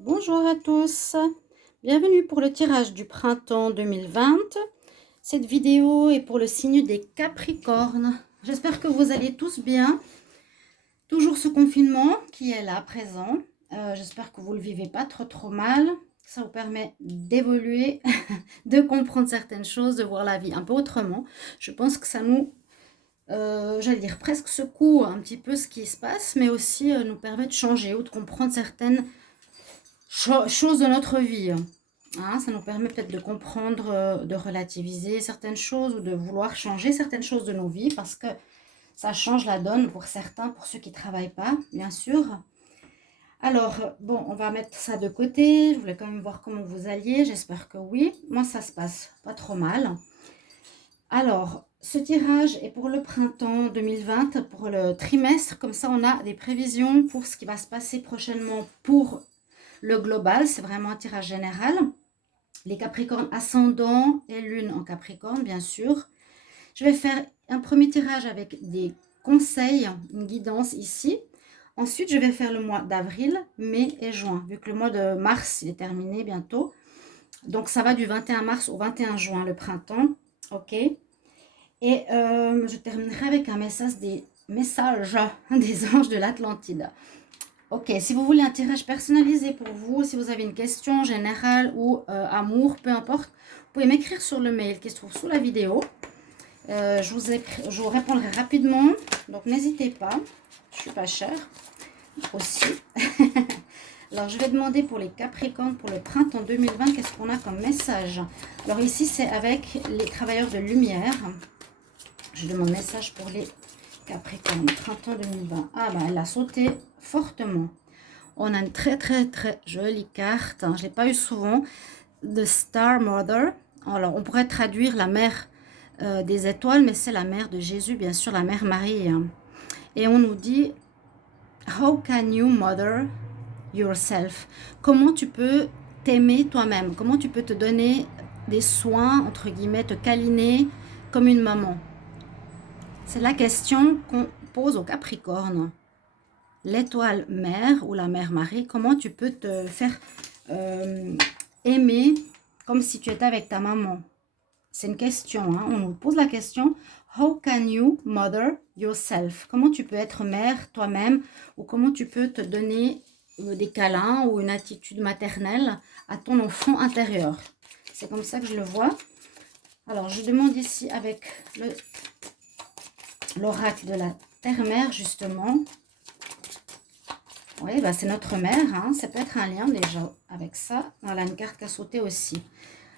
Bonjour à tous, bienvenue pour le tirage du printemps 2020. Cette vidéo est pour le signe des Capricornes. J'espère que vous allez tous bien. Toujours ce confinement qui est là, présent. J'espère que vous ne le vivez pas trop mal. Ça vous permet d'évoluer, de comprendre certaines choses, de voir la vie un peu autrement. Je pense que ça nous, j'allais dire presque secoue un petit peu ce qui se passe, mais aussi nous permet de changer ou de comprendre certaines choses de notre vie. Hein, ça nous permet peut-être de comprendre, de relativiser certaines choses ou de vouloir changer certaines choses de nos vies parce que ça change la donne pour certains, pour ceux qui ne travaillent pas, bien sûr. Alors, bon, on va mettre ça de côté. Je voulais quand même voir comment vous alliez. J'espère que oui. Moi, ça se passe pas trop mal. Alors, ce tirage est pour le printemps 2020, pour le trimestre. Comme ça, on a des prévisions pour ce qui va se passer prochainement pour le global. C'est vraiment un tirage général. Les Capricornes ascendant et lune en Capricorne, bien sûr. Je vais faire un premier tirage avec des conseils, une guidance ici. Ensuite, je vais faire le mois d'avril, mai et juin, vu que le mois de mars il est terminé bientôt. Donc, ça va du 21 mars au 21 juin, le printemps. OK. Et je terminerai avec un message des messages des anges de l'Atlantide. Ok, si vous voulez un tirage personnalisé pour vous, si vous avez une question générale ou amour, peu importe, vous pouvez m'écrire sur le mail qui se trouve sous la vidéo. Je vous répondrai rapidement, donc n'hésitez pas. Je suis pas chère aussi. Alors, je vais demander pour les Capricornes pour le printemps 2020, qu'est-ce qu'on a comme message? Alors ici, c'est avec les travailleurs de lumière. Je demande message pour les Capricorne, printemps 2020. Ah, bah, elle a sauté fortement. On a une très jolie carte. Je ne l'ai pas eu souvent. The Star Mother. Alors, on pourrait traduire la mère des étoiles, mais c'est la mère de Jésus, bien sûr, la mère Marie. Et on nous dit, How can you mother yourself? Comment tu peux t'aimer toi-même? Comment tu peux te donner des soins, entre guillemets, te câliner comme une maman? C'est la question qu'on pose au Capricorne. L'étoile mère ou la mère Marie, comment tu peux te faire aimer comme si tu étais avec ta maman? C'est une question, hein? On nous pose la question, how can you mother yourself? Comment tu peux être mère toi-même ou comment tu peux te donner des câlins ou une attitude maternelle à ton enfant intérieur? C'est comme ça que je le vois. Alors, je demande ici avec l'oracle de la terre-mère, justement. Oui, bah c'est notre mère, hein. Ça peut être un lien déjà avec ça. Voilà, une carte qui a sauté aussi.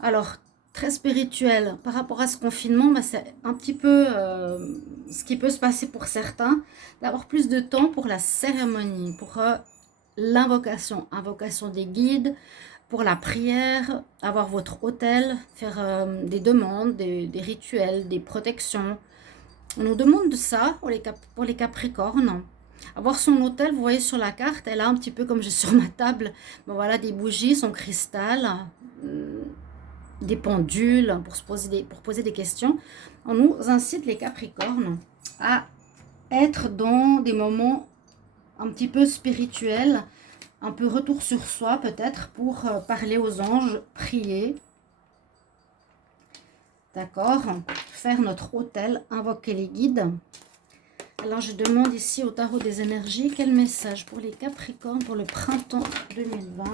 Alors, très spirituel. Par rapport à ce confinement, bah, c'est un petit peu ce qui peut se passer pour certains, d'avoir plus de temps pour la cérémonie, pour l'invocation, invocation des guides, pour la prière, avoir votre autel, faire des demandes, des rituels, des protections. On nous demande de ça pour les Capricornes. Avoir son hôtel, vous voyez sur la carte, elle a un petit peu comme j'ai sur ma table, bon, voilà, des bougies, son cristal, des pendules pour poser des questions. On nous incite les Capricornes à être dans des moments un petit peu spirituels, un peu retour sur soi peut-être pour parler aux anges, prier. D'accord? Faire notre hôtel, invoquer les guides. Alors, je demande ici au tarot des énergies, quel message pour les Capricornes pour le printemps 2020.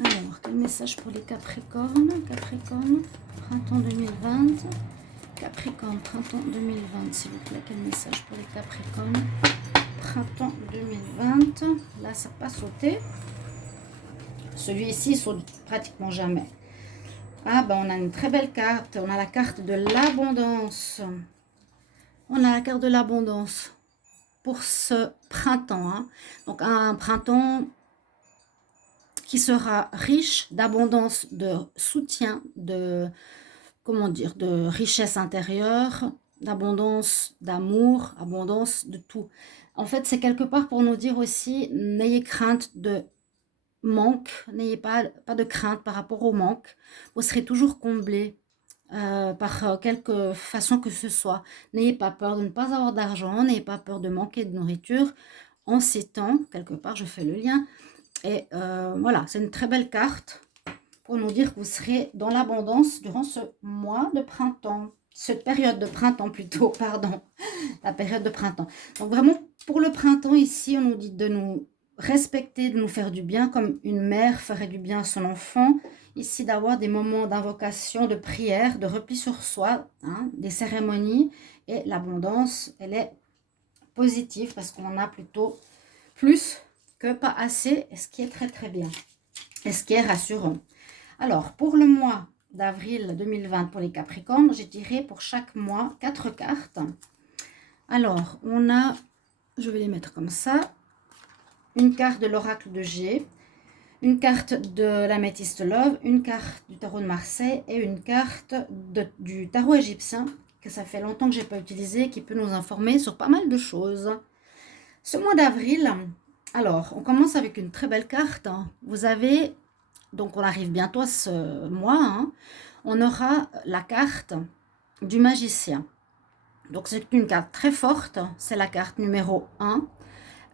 Alors, quel message pour les Capricornes? Capricorne, printemps 2020. Capricorne, printemps 2020, s'il vous plaît. Quel message pour les Capricornes? Printemps 2020. Là, ça n'a pas sauté. Celui-ci saute pratiquement jamais. Ah, ben, on a une très belle carte. On a la carte de l'abondance. On a la carte de l'abondance pour ce printemps. Hein. Donc, un printemps qui sera riche d'abondance, de soutien, de, comment dire, de richesse intérieure, d'abondance, d'amour, abondance de tout. En fait, c'est quelque part pour nous dire aussi, n'ayez crainte de manque, n'ayez pas de crainte par rapport au manque. Vous serez toujours comblé par quelque façon que ce soit. N'ayez pas peur de ne pas avoir d'argent, n'ayez pas peur de manquer de nourriture. en ces temps, quelque part, je fais le lien. Et voilà, c'est une très belle carte pour nous dire que vous serez dans l'abondance durant ce mois de printemps. Cette période de printemps plutôt, pardon. La période de printemps. Donc vraiment, pour le printemps, ici, on nous dit de nous respecter, de nous faire du bien, comme une mère ferait du bien à son enfant. Ici, d'avoir des moments d'invocation, de prière, de repli sur soi, hein, des cérémonies. Et l'abondance, elle est positive parce qu'on en a plutôt plus que pas assez, ce qui est très très bien. Et ce qui est rassurant. Alors, pour le mois d'avril 2020 pour les Capricornes, j'ai tiré pour chaque mois 4 cartes. Alors, on a, je vais les mettre comme ça, une carte de l'oracle de G, une carte de l'améthyste Love, une carte du tarot de Marseille et une carte du tarot égyptien, que ça fait longtemps que je n'ai pas utilisé, qui peut nous informer sur pas mal de choses. Ce mois d'avril, alors, on commence avec une très belle carte. Vous avez, donc on arrive bientôt à ce mois, hein, on aura la carte du magicien. Donc c'est une carte très forte, c'est la carte numéro 1.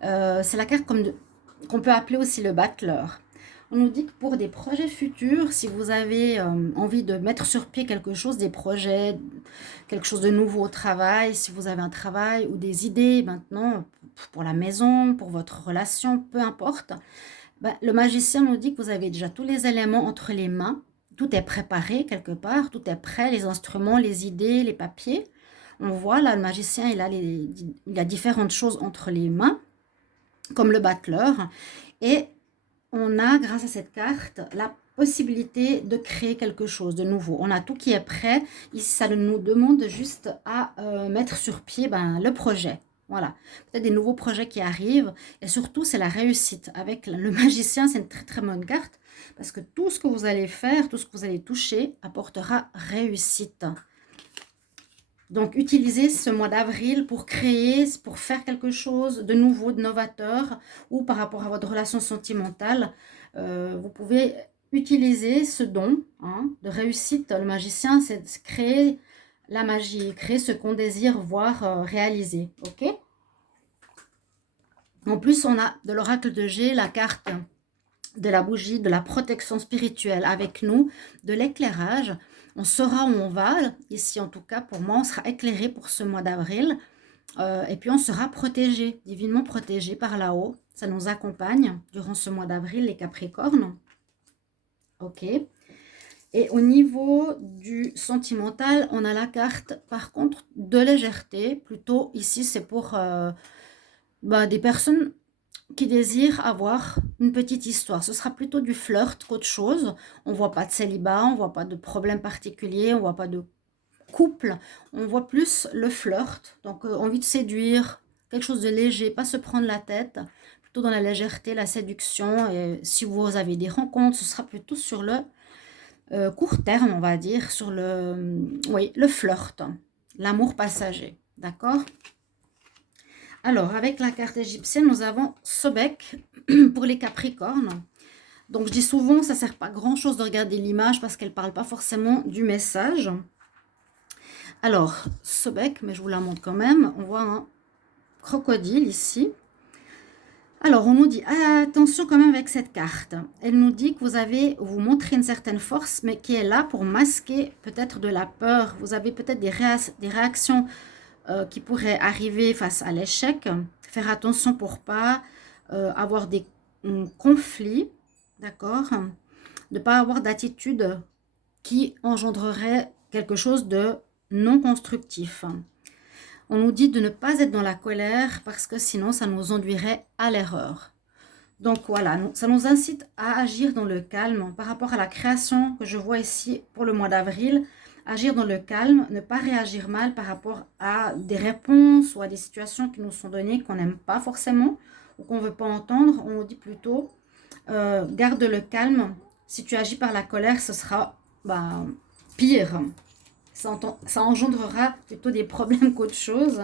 C'est la carte qu'on peut appeler aussi le battleur. On nous dit que pour des projets futurs, si vous avez envie de mettre sur pied quelque chose, des projets, quelque chose de nouveau au travail, si vous avez un travail ou des idées maintenant pour la maison, pour votre relation, peu importe, ben, le magicien nous dit que vous avez déjà tous les éléments entre les mains, tout est préparé quelque part, tout est prêt, les instruments, les idées, les papiers. On voit là, le magicien, il a différentes choses entre les mains, comme le battleur. Et on a, grâce à cette carte, la possibilité de créer quelque chose de nouveau. On a tout qui est prêt. Ici, ça nous demande juste à mettre sur pied le projet. Voilà, peut-être des nouveaux projets qui arrivent. Et surtout, c'est la réussite. Avec le magicien, c'est une très très bonne carte. Parce que tout ce que vous allez faire, tout ce que vous allez toucher, apportera réussite. Donc, utilisez ce mois d'avril pour créer, pour faire quelque chose de nouveau, de novateur, ou par rapport à votre relation sentimentale. Vous pouvez utiliser ce don de réussite. Le magicien, c'est créer la magie, créer ce qu'on désire voir réaliser. Ok? En plus, on a de l'oracle de G, la carte de la bougie, de la protection spirituelle avec nous, de l'éclairage. On saura où on va. Ici, en tout cas, pour moi, on sera éclairé pour ce mois d'avril. Et puis, on sera protégé, divinement protégé par là-haut. Ça nous accompagne durant ce mois d'avril, les Capricornes. Ok. Et au niveau du sentimental, on a la carte, par contre, de légèreté. Plutôt, ici, c'est pour des personnes qui désirent avoir une petite histoire. Ce sera plutôt du flirt qu'autre chose. On ne voit pas de célibat, on ne voit pas de problème particulier, on ne voit pas de couple. On voit plus le flirt. Donc, envie de séduire, quelque chose de léger, pas se prendre la tête. Plutôt dans la légèreté, la séduction. Et si vous avez des rencontres, ce sera plutôt sur le court terme, on va dire, sur le flirt, l'amour passager. D'accord ? Alors, avec la carte égyptienne, nous avons Sobek pour les Capricornes. Donc, je dis souvent, ça ne sert pas grand-chose de regarder l'image parce qu'elle ne parle pas forcément du message. Alors, Sobek, mais je vous la montre quand même. On voit un crocodile ici. Alors, on nous dit, attention quand même avec cette carte. Elle nous dit que vous montrez une certaine force, mais qui est là pour masquer peut-être de la peur. Vous avez peut-être des réactions qui pourraient arriver face à l'échec. Faire attention pour pas avoir des conflits, d'accord ? De ne pas avoir d'attitude qui engendrerait quelque chose de non constructif. On nous dit de ne pas être dans la colère parce que sinon ça nous conduirait à l'erreur. Donc voilà, ça nous incite à agir dans le calme par rapport à la création que je vois ici pour le mois d'avril. Agir dans le calme, ne pas réagir mal par rapport à des réponses ou à des situations qui nous sont données qu'on n'aime pas forcément ou qu'on ne veut pas entendre. On nous dit plutôt, garde le calme. Si tu agis par la colère, ce sera pire. Ça engendrera plutôt des problèmes qu'autre chose.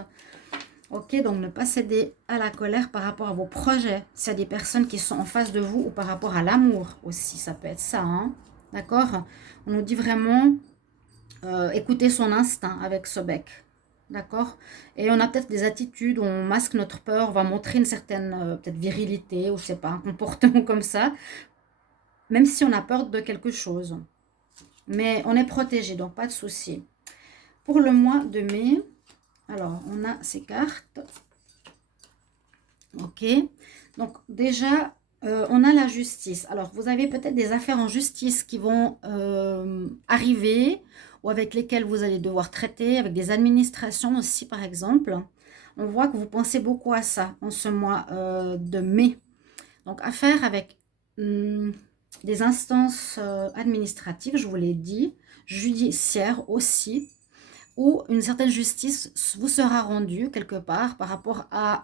Ok, donc ne pas céder à la colère par rapport à vos projets. S'il y a des personnes qui sont en face de vous ou par rapport à l'amour aussi, ça peut être ça. D'accord ? On nous dit vraiment... écouter son instinct avec Sobek. d'accord? Et on a peut-être des attitudes où on masque notre peur, on va montrer une certaine peut-être virilité ou je sais pas, un comportement comme ça, même si on a peur de quelque chose. Mais on est protégé, donc pas de souci. Pour le mois de mai, alors on a ces cartes. Ok, donc déjà, on a la justice. Alors, vous avez peut-être des affaires en justice qui vont arriver ou avec lesquelles vous allez devoir traiter, avec des administrations aussi, par exemple. On voit que vous pensez beaucoup à ça en ce mois de mai. Donc, affaire avec des instances administratives, je vous l'ai dit, judiciaires aussi, où une certaine justice vous sera rendue quelque part par rapport à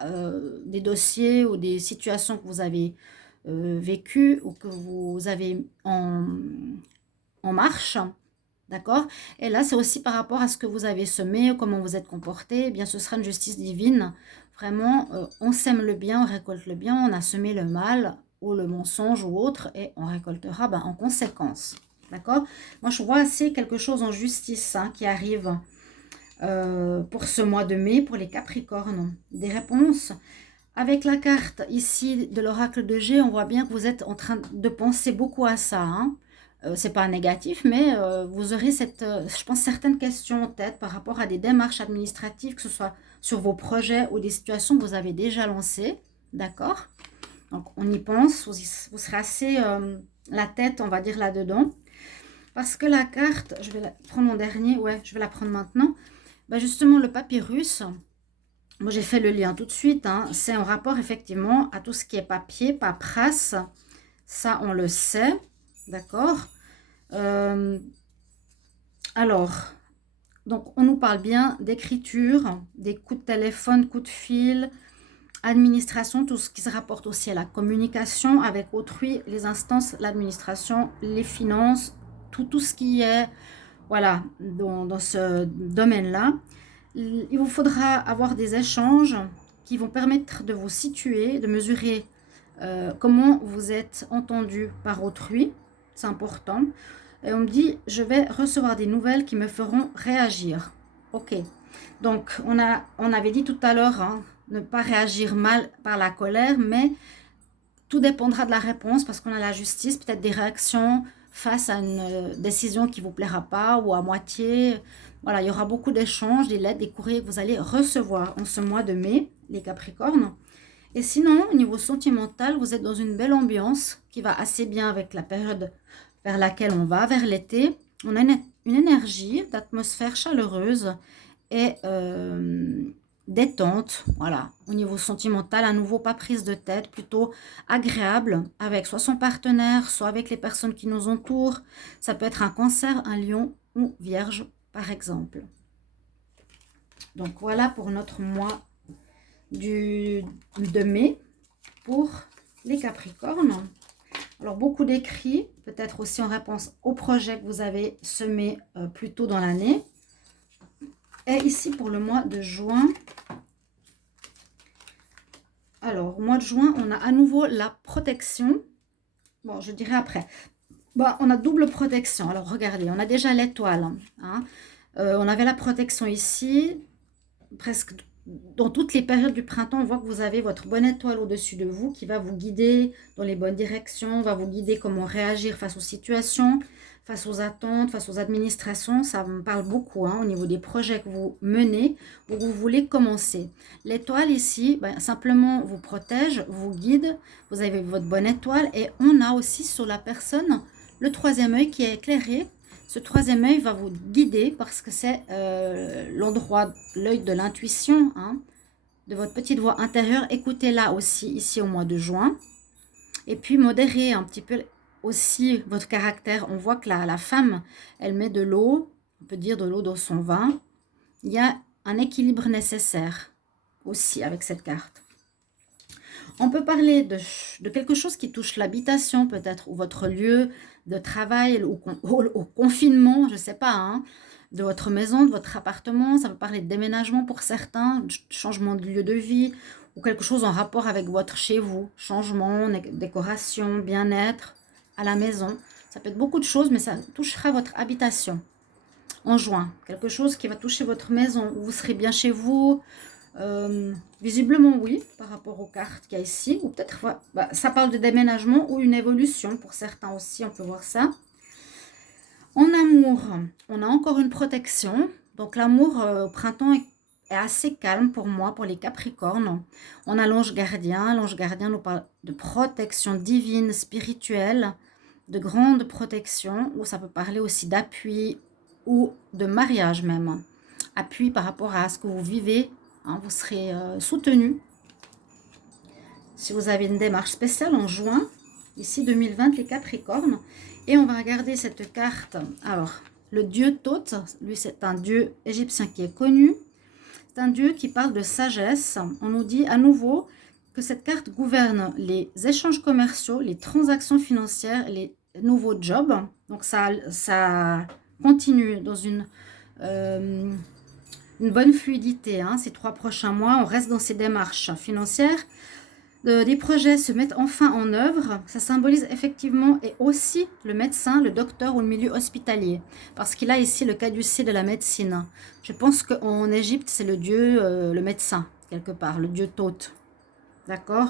des dossiers ou des situations que vous avez vécues ou que vous avez en marche. D'accord? Et là, c'est aussi par rapport à ce que vous avez semé, comment vous êtes comporté. Eh bien, ce sera une justice divine. Vraiment, on sème le bien, on récolte le bien, on a semé le mal ou le mensonge ou autre, et on récoltera en conséquence. D'accord? Moi, je vois assez quelque chose en justice qui arrive pour ce mois de mai, pour les Capricornes. Des réponses. Avec la carte ici de l'oracle de G, on voit bien que vous êtes en train de penser beaucoup à ça. C'est pas négatif, mais vous aurez je pense, certaines questions en tête par rapport à des démarches administratives, que ce soit sur vos projets ou des situations que vous avez déjà lancées. D'accord? Donc, on y pense, vous serez assez la tête, on va dire, là-dedans. Parce que la carte, je vais prendre mon dernier, ouais, je vais la prendre maintenant. Justement, le papyrus, moi j'ai fait le lien tout de suite, c'est en rapport effectivement à tout ce qui est papier, paperasse, ça on le sait, d'accord. Alors, donc on nous parle bien d'écriture, des coups de téléphone, coups de fil, administration, tout ce qui se rapporte aussi à la communication avec autrui, les instances, l'administration, les finances, tout ce qui est, voilà, dans ce domaine-là. Il vous faudra avoir des échanges qui vont permettre de vous situer, de mesurer comment vous êtes entendu par autrui. C'est important. Et on me dit, je vais recevoir des nouvelles qui me feront réagir. Ok. Donc, on avait dit tout à l'heure, ne pas réagir mal par la colère, mais tout dépendra de la réponse parce qu'on a la justice, peut-être des réactions face à une décision qui ne vous plaira pas ou à moitié. Voilà, il y aura beaucoup d'échanges, des lettres, des courriers que vous allez recevoir en ce mois de mai, les Capricornes. Et sinon, au niveau sentimental, vous êtes dans une belle ambiance qui va assez bien avec la période vers laquelle on va, vers l'été. On a une énergie d'atmosphère chaleureuse et détente, voilà, au niveau sentimental, à nouveau pas prise de tête, plutôt agréable avec soit son partenaire, soit avec les personnes qui nous entourent. Ça peut être un Cancer, un Lion ou Vierge, par exemple. Donc voilà pour notre mois de mai pour les Capricornes. Alors beaucoup d'écrits, peut-être aussi en réponse au projet que vous avez semé plus tôt dans l'année. Et ici pour le mois de juin, alors au mois de juin, on a à nouveau la protection. Bon, je dirai après. On a double protection. Alors regardez, on a déjà l'étoile. On avait la protection ici, presque dans toutes les périodes du printemps, on voit que vous avez votre bonne étoile au-dessus de vous qui va vous guider dans les bonnes directions, va vous guider comment réagir face aux situations, face aux attentes, face aux administrations. Ça me parle beaucoup au niveau des projets que vous menez ou que vous voulez commencer. L'étoile ici, simplement vous protège, vous guide. Vous avez votre bonne étoile et on a aussi sur la personne le troisième œil qui est éclairé. Ce troisième œil va vous guider parce que c'est l'endroit, l'œil de l'intuition, de votre petite voix intérieure. Écoutez-la aussi ici au mois de juin. Et puis modérez un petit peu aussi votre caractère. On voit que la femme, elle met de l'eau, on peut dire de l'eau dans son vin. Il y a un équilibre nécessaire aussi avec cette carte. On peut parler de quelque chose qui touche l'habitation peut-être, ou votre lieu de travail, au confinement, je ne sais pas, de votre maison, de votre appartement. Ça peut parler de déménagement pour certains, de changement de lieu de vie, ou quelque chose en rapport avec votre chez vous. Changement, décoration, bien-être à la maison. Ça peut être beaucoup de choses, mais ça touchera votre habitation. en juin. Quelque chose qui va toucher votre maison, où vous serez bien chez vous. Visiblement, oui, par rapport aux cartes qu'il y a ici. Ou peut-être, bah, ça parle de déménagement ou une évolution. Pour certains aussi, on peut voir ça. En amour, on a encore une protection. Donc l'amour au printemps est assez calme pour moi, pour les Capricornes. On a l'ange gardien. L'ange gardien nous parle de protection divine, spirituelle, de grande protection, ou ça peut parler aussi d'appui ou de mariage même. Appui par rapport à ce que vous vivez, hein, vous serez soutenu. Si vous avez une démarche spéciale en juin, ici 2020, les Capricornes. Et on va regarder cette carte. Alors, le dieu Thoth, lui c'est un dieu égyptien qui est connu. C'est un dieu qui parle de sagesse. On nous dit à nouveau que cette carte gouverne les échanges commerciaux, les transactions financières, les nouveaux jobs. Donc ça continue dans une bonne fluidité. Hein. Ces 3 prochains mois, on reste dans ces démarches financières. Des projets se mettent enfin en œuvre. Ça symbolise effectivement et aussi le médecin, le docteur ou le milieu hospitalier. Parce qu'il a ici le caducée de la médecine. Je pense qu'en Égypte, c'est le dieu, le médecin, quelque part, le dieu Thoth. D'accord.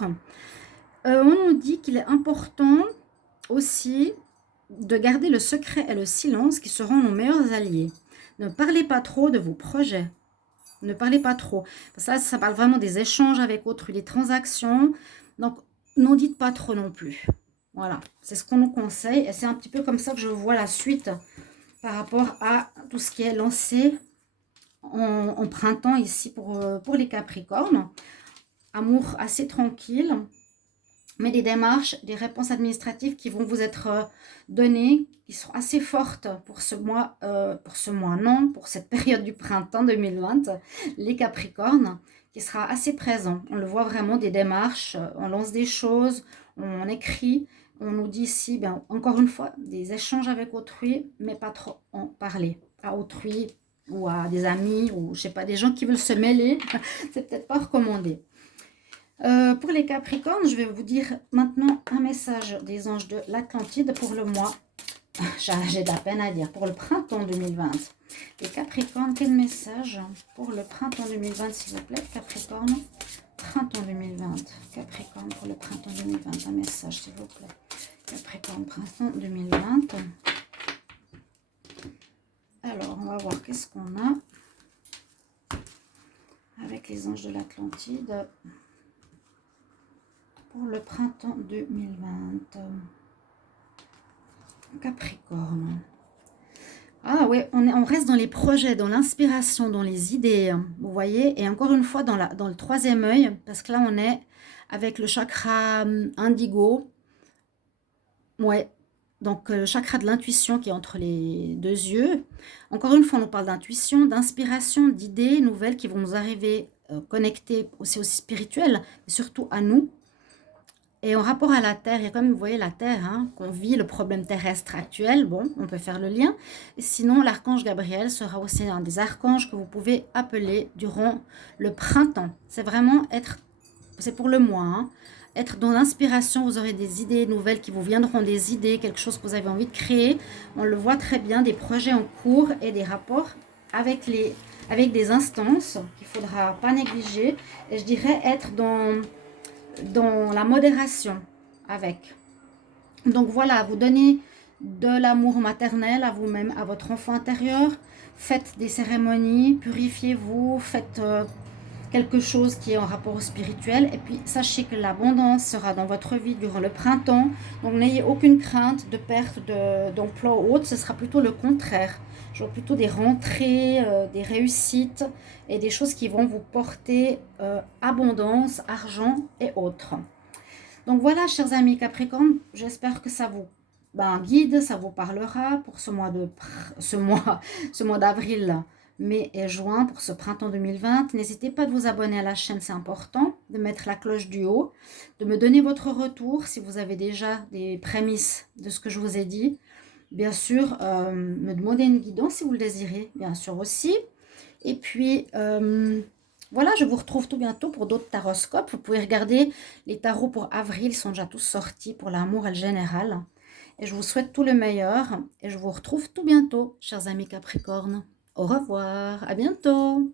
On nous dit qu'il est important aussi de garder le secret et le silence qui seront nos meilleurs alliés. Ne parlez pas trop de vos projets. Ne parlez pas trop. Ça parle vraiment des échanges avec autrui, des transactions. Donc, n'en dites pas trop non plus. Voilà, c'est ce qu'on nous conseille. Et c'est un petit peu comme ça que je vois la suite par rapport à tout ce qui est lancé en printemps ici pour les Capricornes. Amour assez tranquille, mais des démarches, des réponses administratives qui vont vous être données, qui seront assez fortes pour ce mois, non, pour cette période du printemps 2020, les Capricornes, qui sera assez présent. On le voit vraiment, des démarches, on lance des choses, on écrit, on nous dit ici, bien, encore une fois, des échanges avec autrui, mais pas trop en parler à autrui ou à des amis, ou je sais pas, des gens qui veulent se mêler, c'est peut-être pas recommandé. Pour les Capricornes, je vais vous dire maintenant un message des anges de l'Atlantide pour le mois. J'ai de la peine à dire. Pour le printemps 2020. Les Capricornes, quel message pour le printemps 2020, s'il vous plaît, Capricorne. Printemps 2020. Capricorne pour le printemps 2020. Un message, s'il vous plaît. Capricorne, printemps 2020. Alors, on va voir qu'est-ce qu'on a avec les anges de l'Atlantide. Pour le printemps 2020. Capricorne. Ah ouais, on reste dans les projets, dans l'inspiration, dans les idées. Vous voyez, et encore une fois dans le 3e œil, parce que là on est avec le chakra indigo. Ouais, donc le chakra de l'intuition qui est entre les 2 yeux. Encore une fois, on nous parle d'intuition, d'inspiration, d'idées nouvelles qui vont nous arriver connectées aussi spirituelles, mais surtout à nous. Et en rapport à la Terre, il y a comme, vous voyez, la Terre, hein, qu'on vit le problème terrestre actuel. Bon, on peut faire le lien. Et sinon, l'archange Gabriel sera aussi un des archanges que vous pouvez appeler durant le printemps. C'est vraiment c'est pour le mois, hein, être dans l'inspiration. Vous aurez des idées nouvelles qui vous viendront, des idées, quelque chose que vous avez envie de créer. On le voit très bien, des projets en cours et des rapports avec des instances qu'il ne faudra pas négliger. Et je dirais être dans la modération avec. Donc voilà, vous donnez de l'amour maternel à vous-même, à votre enfant intérieur. Faites des cérémonies, purifiez-vous, faites quelque chose qui est en rapport au spirituel. Et puis sachez que l'abondance sera dans votre vie durant le printemps. Donc n'ayez aucune crainte de perte d'emploi ou autre, ce sera plutôt le contraire. Je vois plutôt des rentrées, des réussites et des choses qui vont vous porter abondance, argent et autres. Donc voilà, chers amis Capricorne, j'espère que ça vous guide, ça vous parlera pour ce mois d'avril, mai et juin, pour ce printemps 2020. N'hésitez pas de vous abonner à la chaîne, c'est important, de mettre la cloche du haut, de me donner votre retour si vous avez déjà des prémices de ce que je vous ai dit. Bien sûr, me demander une guidance si vous le désirez, bien sûr aussi. Et puis, voilà, je vous retrouve tout bientôt pour d'autres taroscopes. Vous pouvez regarder les tarots pour avril, ils sont déjà tous sortis pour l'amour et le général. et je vous souhaite tout le meilleur et je vous retrouve tout bientôt, chers amis Capricornes. Au revoir, à bientôt.